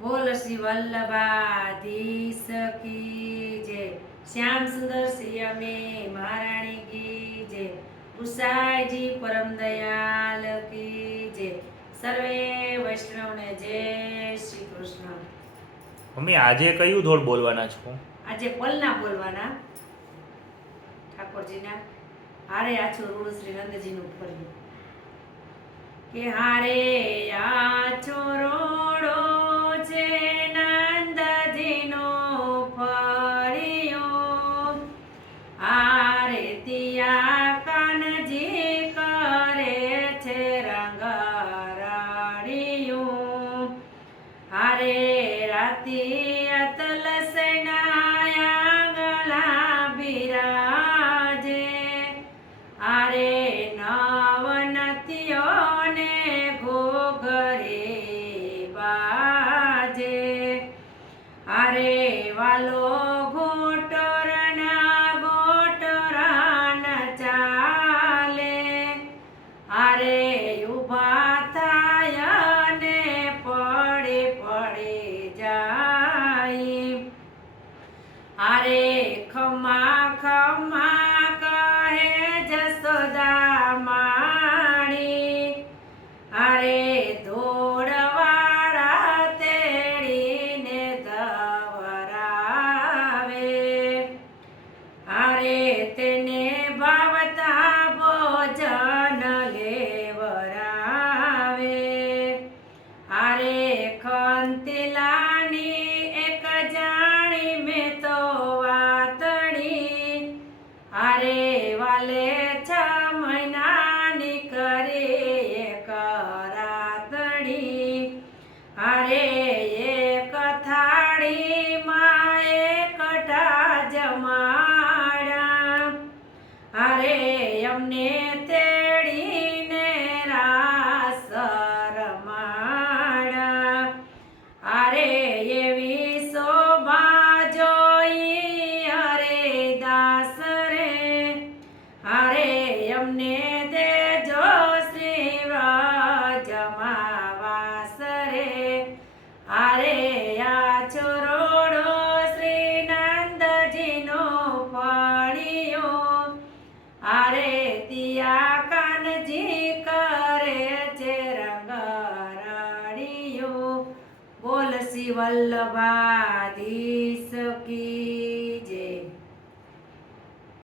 બોલ શ્રી વલ્લભાધીશ કી જય. શ્યામ સુંદર શ્રી અમે મહારાણી કી જય. ઉષાજી પરમ દયાલ કી જય. સર્વે વૈષ્ણવને જય શ્રી કૃષ્ણ. મમ્મી આજે કયું ધોળ બોલવાના છો? આજે પલના બોલવાના. ઠાકોરજીના. હારે આછું રૂડું શ્રી નંદજીનું ફર્યું. કે હારે વાલો ઘોટરના ગોટરાન ચાલે. આરે ઊભા થાય ને પડે પડે જાય. આરે ખમા ખમા કહે જસોદા તેને ભાવતા ભોજન લેવરાવે આરે ખંતિલાની એક જાણી મેં તો વાતણી. આરે વાલે છ મહિનાની કરી એક રાતણી. આરે અરે અમને તેડીને રાસ રમાડા અરે એવી શોભા જોઈ, અરે દાસ રે. અરે અમને દેજો શ્રી વ્રજમાવાસ રે. અરે વલ્લભાધીશ કી